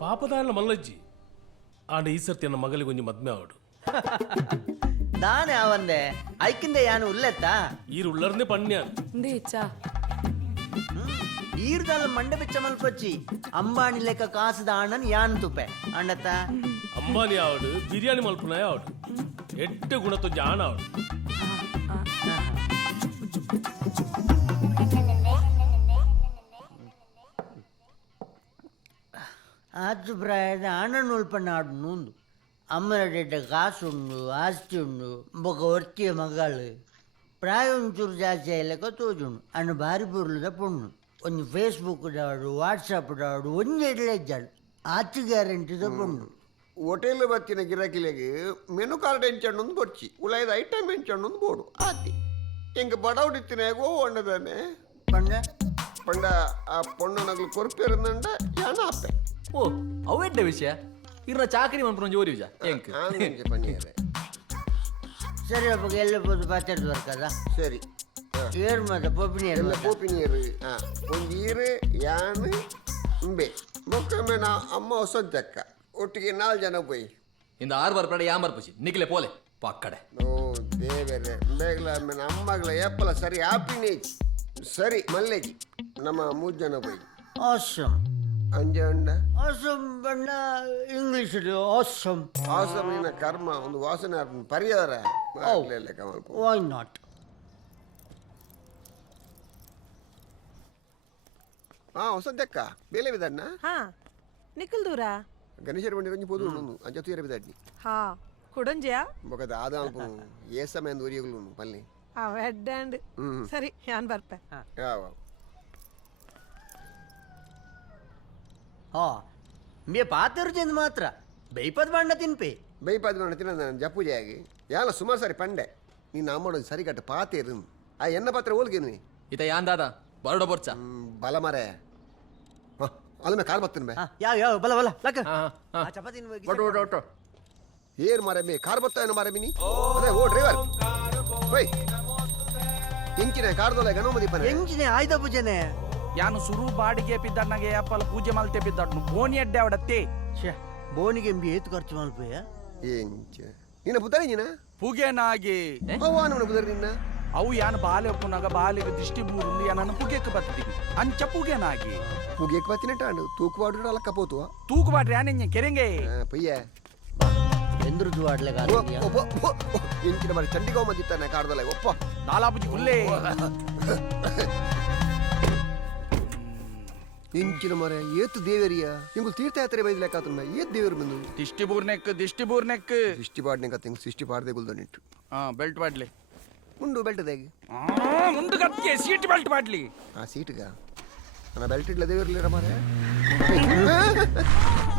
ಪಾಪದಾರನ ಮಲ್ಲಜ್ಜಿ and ಈ ಸರ್ತಿ ನನ್ನ ಮಗಳಿಗೆ ಒಂಜಿ ಮದ್ಮೆ ಆವಡು ದಾನೆ ಅವಂದೆ ಐಕಿಂದೆ ಯಾನು ಉಲ್ಲೆತ್ತ ಈರು ಉಳ್ಳರ್ನೇ ಪಣ್ಯಾನ್ ಇಂದೇ ಇಚ್ಚಾ ಈರ್ದಲ್ಲ ಮಂಡೆ ಬೆಚ್ಚ ಮಲ್ಪಚ್ಚಿ ಅಂಬಾಣಿ ಲೆಕ್ಕ ಕಾಸು ದಾಣನ್ ಯಾನ್ ತುಪೆ ಅಂಡತ್ತ ಅಂಬಾನಿ ಆವಡು ಬಿರಿಯಾನಿ ಮಲ್ಪುನಾಯ ಆವಡು ಎಟ್ಟು ಗುಣತ್ತು ಜಾಣ ಆವಡು ಆಚು ಪ್ರಾಯದ ಅಣ್ಣನ ಉಲ್ಪನ್ನಾಡು ನೂಂದು ಅಮ್ಮರಡೆಡ್ಡ ಕಾಸುಂಡು ಆಸ್ತಿ ಉಂಡು ಬೊಕ ಒರ್ತಿಯ ಮಗಳು ಪ್ರಾಯ ಒಂಚೂರು ಜಾಸ್ತಿ ಆಯ್ಲಕ್ಕ ತೋಜುಂಡು ಅಣ್ಣ ಭಾರಿ ಪುರ್ಲದ ಪುಣ್ಣು ಒಂದು ಫೇಸ್ಬುಕ್ ದಾಡು ವಾಟ್ಸಪ್ ದಾಡು ಒಂದು ಇಡ್ಲೆಜ್ಜಾಡು ಆಚು ಗ್ಯಾರಂಟಿದ ಪುಣ್ಣು ಹೋಟೆಲ್ ಬತ್ತಿನ ಗಿರಾಕಿಲೆಗೆ ಮೆನು ಕಾರ್ಡ್ ಎಂಚಣ್ಣೊಂದು ಬೊಚ್ಚಿ ಉಳಾಯ್ದ ಐಟಮ್ ಎಂಚಣ್ಣೊಂದು ಬೋಡು ಆತಿ ಹಿಂಗೆ ಬಡವಡಿತ್ತಿನಾಗೋ ಒಂಡದಾನೆ ಪಂಡ ಪಂಡ ಆ ಪೊಣ್ಣು ನಗಲು ಕೊರ್ಪಿರಂದಂಡ ಯಾನ ಆಪೆ ಓ ಅವೆಡ್ಡ ವಿಷಯ ಇರ್ನ ಚಾಕರಿ ಮನ್ಪುರ ಜೋರಿ ವಿಷಯ ಎಂಕ್ ಆಂಗೆ ಪನ್ನಿಯರೆ ಸರಿ ಅಪ್ಪಗೆ ಎಲ್ಲ ಪೋದು ಪಾತ್ರದ ಬರ್ಕದ ಸರಿ ಏರ್ ಮಾತ ಪೊಪಿನಿಯರ್ ಎಲ್ಲ ಪೋಪಿನಿಯರು ಒಂದು ಈರು ಯಾನು ಇಂಬೆ ಬೊಕ್ಕಮ್ಮೆ ನಾ ಅಮ್ಮ ಹೊಸಂತಕ್ಕ ಒಟ್ಟಿಗೆ 4 ಜನ போய் இந்த 6 ಬರ್ಪಡೆ ಯಾಂ ಬರ್ಪುಚಿ ನಿಕ್ಲೆ ಪೋಲೆ ಪಕ್ಕಡೆ ಓ ದೇವರೇ ಬೇಗಲ ಅಮ್ಮನ ಅಮ್ಮಗಳ ಏಪಲ ಸರಿ ಆಪಿನೇಜ್ ಸರಿ ಮಲ್ಲೇಜಿ ನಮ್ಮ 3 ಜನ போய் ಆಸಮ್ ಅಂಜಂಡ ಆಸಮ್ ಬಣ್ಣ ಇಂಗ್ಲಿಷ್ ಆಸಮ್ ಆಸಮಿನ ಕರ್ಮ ಒಂದು ವಾಸನೆ ಪರಿಹಾರ ಕಮಲ್ ವೈ ನಾಟ್ ಹೊಸದಕ್ಕ ಬೇಲೆ ಬಿದಣ್ಣ ಹಾ ನಿಖಿಲ್ ದೂರ ಗಣೇಶರ ಬಂಡಿ ಕೊಂಚ ಪೋದು ಉಣ್ಣು ಅಂಚ ತೂಯರ ಬಿದಡ್ನಿ ಹಾ ಕುಡಂಜಯಾ ಬೊಕದ ಆದ ಅಲ್ಪ ಏಸಮ ಎಂದು ಒರಿಯಗಳು ಪಲ್ಲಿ ಅವ ಹೆಡ್ಡಂಡ್ ಸರಿ ಯಾನ್ ಬರ್ಪೆ ಯಾವ ಹಾ ಮೇ ಪಾತರು ಚೆಂದ ಮಾತ್ರ ಬೈಪದ್ ಬಣ್ಣ ತಿನ್ಪೆ ಬೈಪಾದ ಮಾಡಿ ತಿನ್ನ ನಾನು ಜಪ್ಪುಜಾಗಿ ಯಾಲ ಸುಮಾರು ಸಾರಿ ಪಂಡೆ ನೀನು ಅಮ್ಮೋಡು ಸರಿ ಕಟ್ಟು ಪಾತೇರು ಆ ಎನ್ನ ಪಾತ್ರ ಹೋಲ್ಗೇನು ಇತ ಯಾನ್ ದಾದ ಬರಡ ಬರ್ಚ ಬಲ ಮರೆ ಅಲ್ಲಮೆ ಕಾಲ್ ಬತ್ತನ ಬೇ ಯಾವ ಯಾವ ಬಲ ಬಲ ಲಕ್ಕ ಹಾ ಹಾ ಚಪಾತಿ ಒಟ್ಟು ಒಟ್ಟು ಒಟ್ಟು ಏರ್ ಮಾರೆ ಮೇ ಕಾರ್ ಬತ್ತ ಏನು ಮಾರೆ ಮಿನಿ ಅದೇ ಓ ಡ್ರೈವರ್ ಹೋಯ್ ಎಂಚಿನ ಕಾರ್ದೊಲೆ ಗಣಮದಿ ಪನೆ ಎಂಜಿನೆ ಆಯ್ದ ಪೂಜೆನೆ ಯಾನು ಸುರು ಬಾಡಿಗೆ ಪಿದ್ದಣ್ಣಗೆ ಅಪ್ಪಲ ಪೂಜೆ ಮಲ್ತೆ ಪಿದ್ದಣ್ಣು ಬೋನಿ ಅಡ್ಡೆ ಅವಡತ್ತೆ ಶ್ಯಾ ಬೋನಿಗೆ ಎಂಬಿ ಏತು ಖರ್ಚು ಮಲ್ಪೆಯ ಎಂಚ ನಿನ್ನ ಬುದ್ಧಿ ನೀನ ಪೂಗೆನಾಗಿ ಅವ್ವಾನ ಬುದ್ಧಿ ನಿನ್ನ ಅವು ಯಾನು ಬಾಲೆ ಒಪ್ಪುನಾಗ ಬಾಲೆಗೆ ದಿಷ್ಟಿ ಬೂರುಂದು ಯಾನನ್ನು ಪುಗೆಕ್ಕೆ ಬತ್ತಿದ್ದೀನಿ ಅಂಚ ಪೂಗೆನಾಗಿ ಮುಗಿಯಕ್ಕೆ ಬತ್ತಿನ ಟಾಂಡು ತೂಕವಾಡು ಅಲಕ್ಕ ಪೋತುವ ತೂಕು ಬಾಡ್ರಿ ಯಾನೆಂಜೆ ಕೆರೆಂಗೆ ಪಯ್ಯ ಎಂದ್ರು ಜುವಾಡ್ಲೆ ಎಂಚಿನ ಮರೆ ಚಂಡಿಗಾವ್ ಮದ್ದಿತ್ತಾನೆ ಕಾರ್ದೊಲೆ ಒಪ್ಪ ನಾಲಾಪುಜಿ ಹುಲ್ಲೆ ಎಂಚಿನ ಮರೆ ಏತು ದೇವರಿಯ ಹಿಂಗು ತೀರ್ಥಯಾತ್ರೆ ಬೈದ್ ಲೆಕ್ಕ ಆತನ ಏತ್ ದೇವರು ಬಂದು ದಿಷ್ಟಿ ಬೂರ್ನೆಕ್ ಸಿಷ್ಟಿ ಪಾಡ್ನೆ ಕತ್ತೆ ಸಿಷ್ಟಿ ಪಾಡ್ದೆ ಗುಲ್ದನಿಟ್ಟು ಹಾ ಬೆಲ್ಟ್ ಬಾಡ್ಲಿ ಉಂಡು ಬೆಲ್ಟದಾಗಿ ಮುಂದೆ ಕತ್ತಿಗೆ ಸೀಟ್ ಬೆಲ್ಟ್ ಬಾಡ್ಲಿ ಆ ಸೀಟ್ಗ ನನ್ನ ಬೆಲ್ಟ್ ಇಡ್ಲ ದೇವರ್ಲಿರ ಮಾರೆ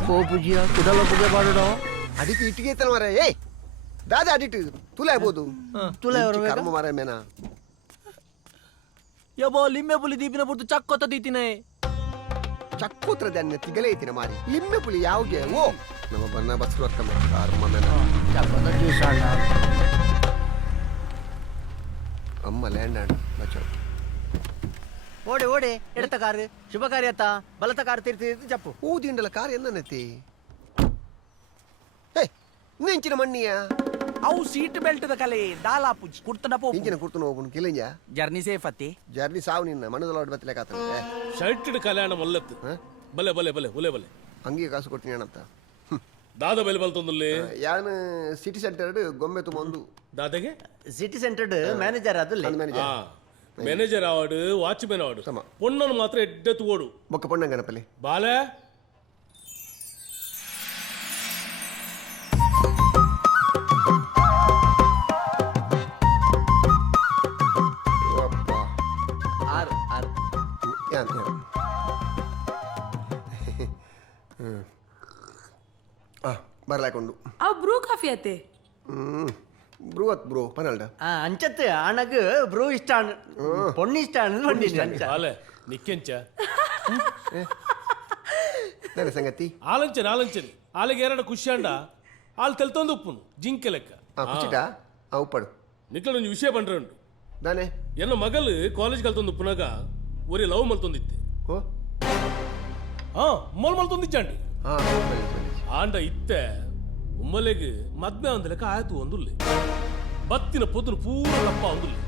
ಓ ಪೂಜಿಯ ಕುಡಲ ಪೂಜೆ ಮಾಡೋ ಅಡಿಕೆ ಇಟ್ಟಿಗೆ ಐತಲ್ಲ ಮಾರೆ ಏಯ್ ದಾದ ಅಡಿಟ್ಟು ತುಲೆ ಆಗ್ಬೋದು ತುಲೆ ಕರ್ಮ ಮಾರೆ ಮೇನ ಯಬೋ ಲಿಂಬೆ ಪುಲಿ ದೀಪಿನ ಪುರ್ತು ಚಕ್ಕೊತ್ತ ದೀತಿನೇ ಚಕ್ಕೋತ್ರ ಧಾನ್ಯ ತಿಗಲೇ ಐತಿನ ಮಾರಿ ಲಿಂಬೆ ಪುಲಿ ಯಾವ್ಗೆ ಓ ನಮ್ಮ ಬಣ್ಣ ಬಸ್ರು ಅಕ್ಕ ಕರ್ಮ ಮೇನ ಅಮ್ಮ ಲ್ಯಾಂಡ್ ಆಡ್ ಬಚ್ಚ ಓಡೆ ಓಡೆ ಎಡತ ಕಾರು ಶುಭ ಕಾರ್ಯತ್ತ ಬಲತ ಕಾರು ತೀರ್ತಿ ಚಪ್ಪು ಊದಿಂಡಲ ಕಾರ್ ಎನ್ನತಿ ಏ ನೆಂಚಿನ ಮಣ್ಣಿಯ ಅವು ಸೀಟ್ ಬೆಲ್ಟ್ ದ ಕಲೆ ದಾಲಾಪುಜಿ ಕುಡ್ತನ ಪೋ ಇಂಚಿನ ಕುರ್ತನ ಹೋಗುಣ ಕಿಲಿಂಜ ಜರ್ನಿ ಸೇಫ್ ಅತ್ತಿ ಜರ್ನಿ ಸಾವು ನಿನ್ನ ಮನದೊಳ ಬತ್ತಲೆ ಕಾತಂತೆ ಶರ್ಟ್ ಕಲ್ಯಾಣ ಮಲ್ಲತ್ತು ಬಲೆ ಬಲೆ ಬಲೆ ಒಲೆ ಬಲೆ ಹಂಗೆ ಕಾಸು ಕೊಡ್ತೀನಿ ಅಣ್ಣಂತ ದಾದ ಬೆಲೆ ಬಲ್ತೊಂದಲ್ಲಿ ಯಾನ್ ಸಿಟಿ ಸೆಂಟರ್ ಗೊಂಬೆ ತುಂಬ ಒಂದು ದಾದಗೆ ಸಿಟಿ ಸೆಂಟರ್ಡ್ ಮ್ಯಾನೇಜರ್ ಅದು ಹಾ ಮ್ಯಾನೇಜರ್ ಆವಾಡು ವಾಚ್ಮೆನ್ ಆವಾಡು ಸಮ. ಪೊಣ್ಣನು ಮಾತ್ರ ಎಡ್ಡೆತ್ತು ಓಡು ಬೊಕ್ಕ ಪೊಣ್ಣಂಗನಪಲ್ಲಿ ಬಾಲೆ ಅಪ್ಪ ಆರು ಆರು ಯಾನ್ ಬರ್ಲಾಕೊಂಡು ಅವ್ ಬ್ರೂ ಕಾಫಿ ಆತೆ ಬ್ರೂವತ್ ಬ್ರೋ ಪನಲ್ಡ ಅಂಚತ್ತೆ ಅಣಗ್ ಬ್ರೂ ಇಷ್ಟ ಪೊಣ್ಣು ಇಷ್ಟ ಪೊಣ್ಣು ಇಷ್ಟ ಅಂಚ ಬಾಲೆ ನಿಕ್ಕೆಂಚ ನನ್ನ ಸಂಗತಿ ಆಲಂಚನ್ ಆಲಂಚನ್ ಆಲಿಗೆ ಎರಡು ಖುಷಿ ಅಂಡ ಆಲ್ ತೆಲ್ತೊಂದು ಉಪ್ಪುನು ಜಿಂಕೆ ಲೆಕ್ಕ ಕುಚಿಟ ಉಪ್ಪಡು ನಿಕ್ಕಲ ಒಂದು ವಿಷಯ ಬಂದ್ರೆ ಉಂಟು ದಾನೆ ಎನ್ನ ಮಗಲು ಕಾಲೇಜ್ ಕಲ್ತೊಂದು ಉಪ್ಪುನಾಗ ಒರಿ ಲವ್ ಮಲ್ತೊಂದಿತ್ತೆ ಓ ಹಾ ಮೊಲ್ ಮಲ್ತೊಂದಿಚ್ಚಂಡಿ ಹಾ ಆಂಡ ಇತ್ತೆ ಉಮ್ಮಲೆಗ್ ಮದ್ಮೆ ಅಂದಲೆಕ್ಕ ಆಯ್ತು ಒಂದುಲ್ಲೆ ಬತ್ತಿನ ಪೊದ್ದುನು ಪೂರ ಲಪ್ಪ ಒಂದುಲ್ಲೆ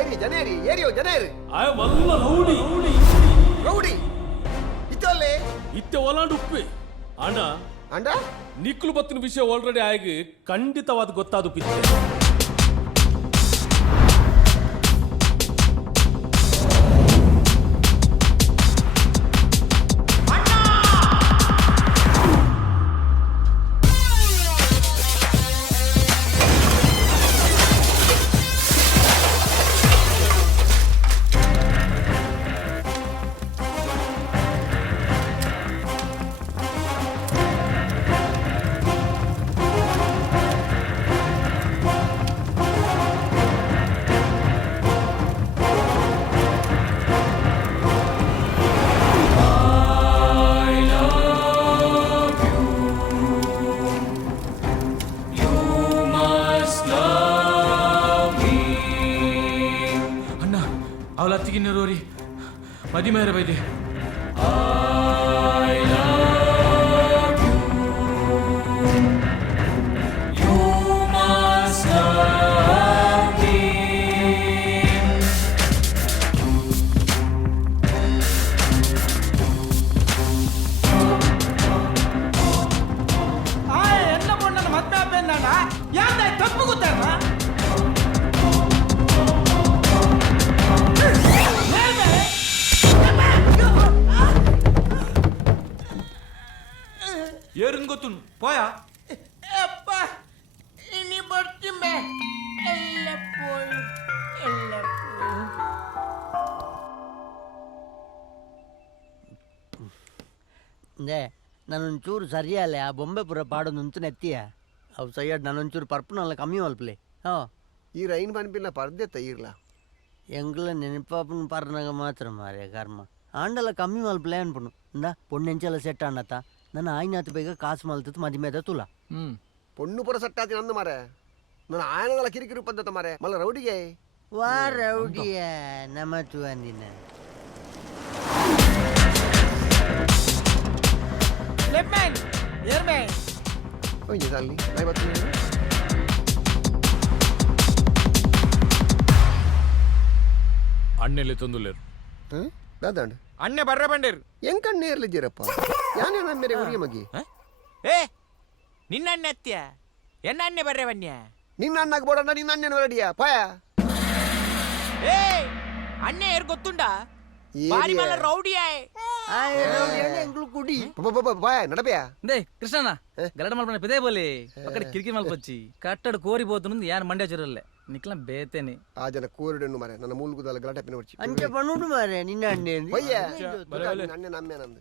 ಏರಿ ಜನೇರಿ ಏರಿಯೋ ಜನೇರಿ ಆಯ ವಲ್ಲ ರೌಡಿ ರೌಡಿ ಇತ್ತಲ್ಲೇ ಇತ್ತೆ ಒಲಾಂಡು ಉಪ್ಪೆ ಆಂಡ ಅಂಡ ನಿಕ್ಲು ಬತ್ತಿನ ವಿಷಯ ಆಲ್ರೆಡಿ ಆಗಿ ಖಂಡಿತವಾದ ಗೊತ್ತಾದು ಪಿತ್ತೆ ಅಣ್ಣ ಅವಳ ಅತ್ತಿಗಿನ್ನೋರಿ ಮದಿ ಮೇರೆ ಬೈದೆ என்ன பொண்ணு மத்மா பேந்தாண்டா ஏன்டா தப்பு குத்தாரா ಏರನ್ ಗೊತ್ತು ಪೋಯಾ ಅಪ್ಪ ಇನಿ ಬರ್ತಿಂಬೆ ಎಲ್ಲ ಪೋಯ್ ಎಲ್ಲ ಪೋಯ್ ದೇ ನಾನೊಂಚೂರು ಸರಿಯಲ್ಲ ಆ ಬೊಂಬೆ ಪುರ ಪಾಡೋದು ನಂತು ನೆತ್ತಿಯ ಅವು ಸೈಯಡ್ ನಾನೊಂಚೂರು ಪರ್ಪನಲ್ಲ ಕಮ್ಮಿ ಮಲ್ಪಲೆ ಹಾಂ ಈ ರೈನ್ ಪನ್ಪಿನ ಪರ್ದೆತ್ತ ಈರ್ಲ ಎಂಗ್ಲ ನೆನಪಾಪನ ಪರ್ನಾಗ ಮಾತ್ರ ಮಾರೆ ಕರ್ಮ ಆಂಡಲ ಕಮ್ಮಿ ಮಲ್ಪಲೆ ಅನ್ಪುಣು ಇಂದ ಪೊಣ್ಣೆಂಚೆಲ್ಲ ಸೆಟ್ ಆಂಡತ್ತ ನನ್ನ ಆಯ್ನಾತ್ ಬೇಗ ಕಾಸು ಮಲ್ತತ್ ಮದಿಮೇದ ತುಲ ಪೊಣ್ಣು ಪುರ ಸಟ್ಟಾತಿ ನಂದು ಮಾರೆ ನನ್ನ ಆಯನಗಳ ಕಿರಿಕಿರಿ ಪದ್ಧತ ಮಾರೆ ಮಲ್ಲ ರೌಡಿಗೆ ವಾ ರೌಡಿಯ ನಮತು ಅಂದಿನ ಲೆಫ್ಟ್ಮನ್ ಏರ್ಮನ್ ಹೋಯ್ತು ಅಲ್ಲಿ ನೈ ಬರ್ತೀನಿ ಅಣ್ಣೆಲ್ಲಿ ತೊಂದುಲೇರು ದಾದಾಂಡ್ ಅಣ್ಣೆ ಬರ್ರೆ ಬಂಡೇರು ಹೆಂಗ್ ಕಣ್ಣು ಇರ್ಲಿದ್ದೀರಪ್ಪ ಯಾನೇ ನನ್ನ ಮೇರೆ ಉರಿಯ ಮಗಿ ಏ ನಿನ್ನ ಅಣ್ಣೆ ಅತ್ಯ ಎನ್ನ ಅಣ್ಣೆ ಬರ್ರೆ ಬನ್ಯ ನಿನ್ನ ಅಣ್ಣಗೆ ಬೋಡಣ್ಣ ನಿನ್ನ ಅಣ್ಣನ ರೆಡಿಯಾ ಪಾಯ ಏ ಅಣ್ಣೆ ಏರ್ ಗೊತ್ತುಂಡಾ ಬಾರಿ ಮಲ್ಲ ರೌಡಿಯಾಯ್ ಎಂಗ್ಳು ಕುಡಿ ಪಾಯ ನಡಪೆಯಾ ದೇ ಕೃಷ್ಣನ ಗಲಡ ಮಲ್ಪನ ಪಿದೇ ಬೋಲಿ ಅక్కడ ಕಿರಿಕಿ ಮಲ್ಪಚ್ಚಿ ಕಟ್ಟಡ ಕೋರಿ ಬೋತು ಯಾನ್ ಮಂಡ್ಯ ಚಿರಲ್ಲೇ ನಿಕ್ಲ ಬೇತೇನೆ ಆ ಜನ ಕೋರಿಡನ್ನು ಮಾರೆ ನನ್ನ ಮೂಲಕದಲ್ಲ ಗಲಾಟೆ ಪಿನ ಹೊಡ್ಚಿ ಅಂಚೆ ಪಣ್ಣುಡು ಮಾರೆ ನಿನ್ನ ಅಣ್ಣೆ ಒಯ್ಯ ಅಣ್ಣೆ ನಮ್ಮೆ ನಂದು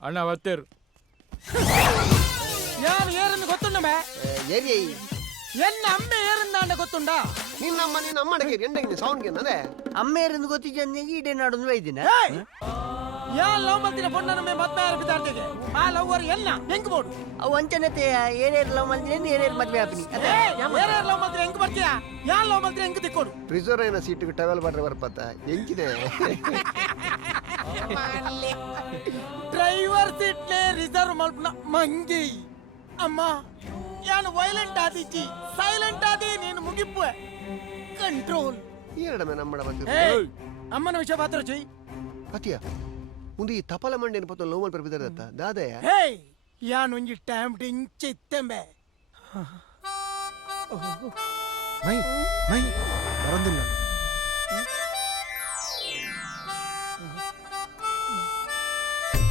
ಅಣ್ಣ ಅವತ್ತೇರು ಯಾರು ಏರನ್ನು ಗೊತ್ತುಂಡ ಏರಿಯ ಎನ್ನ ಅಮ್ಮ ಏರಂದಾಂಡ ಗೊತ್ತುಂಡ ನಿನ್ನ ಅಮ್ಮನಿಗೆ ಎಂಡಗೆ ಸೌಂಡ್ಗೆ ನದೆ ಅಮ್ಮ ಇருந்து ಗೊತ್ತಿ ಜನ್ನಿಗೆ ಇಡೇ ನಾಡೊಂದು ವೈದಿನ ಯಾ ಲವ್ ಮಲ್ತಿನ ಪೊಣ್ಣನ ಮದ್ವೆ ಯಾರ ಬಿದ್ದಾರ್ತಿಗೆ ಆ ಲವ್ವರ್ ಎನ್ನ ಹೆಂಗ್ ಬೋಡು ಅವು ಅಂಚನತೆ ಏನೇರ್ ಲವ್ ಮಲ್ತಿನ ಏನೇರ್ ಮದ್ವೆ ಆಪಿನಿ ಬೇರೆ ಲವ್ ಮಲ್ತಿನ ಹೆಂಗ್ ಬರ್ತೀಯಾ ಯಾ ಲವ್ ಮಲ್ತಿನ ಹೆಂಗ್ ತಿಕ್ಕೋಡು ರಿಸರ್ವ್ ಸೀಟಿಗೆ ಟವೆಲ್ ಬಾಟ್ರೆ ಬರ್ಪತ್ತ ಹೆಂಗಿದೆ ಡ್ರೈವರ್ ಸೀಟ್ಲೆ ರಿಸರ್ವ್ ಮಲ್ಪನ ಮಂಗಿ ಅಮ್ಮ ಯಾನು ವೈಲೆಂಟ್ ಆದಿಚ್ಚಿ ಸೈಲೆಂಟ್ ಆದಿ ನೀನು ಮುಗಿಪ್ಪು ಕಂಟ್ರೋಲ್ ಈರಡಮೆ ನಮ್ಮಡ ಬಂದು ಅಮ್ಮನ ವಿಷಯ ಪಾತ್ರ ಚೈ ಅತಿಯ ಮುಂದೆ ಈ ತಪಲ ಮಂಡೇನ ಪತ್ತ ಲೋಮಲ್ ಪ್ರಬಿದರದತ್ತ ದಾದಯ ಹೇ ಯಾನು ಒಂಜಿ ಟೈಮ್ ಡಿಂಚೆ ಇತ್ತೆಂಬೆ ಮೈ ಮೈ ಬರಂದಿಲ್ಲ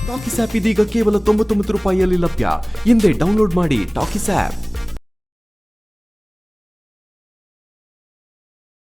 ಟಾಕಿಸ್ ಆಪ್ ಇದೀಗ ಕೇವಲ 99 ರೂಪಾಯಿಯಲ್ಲಿ ಲಭ್ಯ. ಹಿಂದೆ ಡೌನ್ಲೋಡ್ ಮಾಡಿ ಟಾಕಿಸ್ ಆಪ್.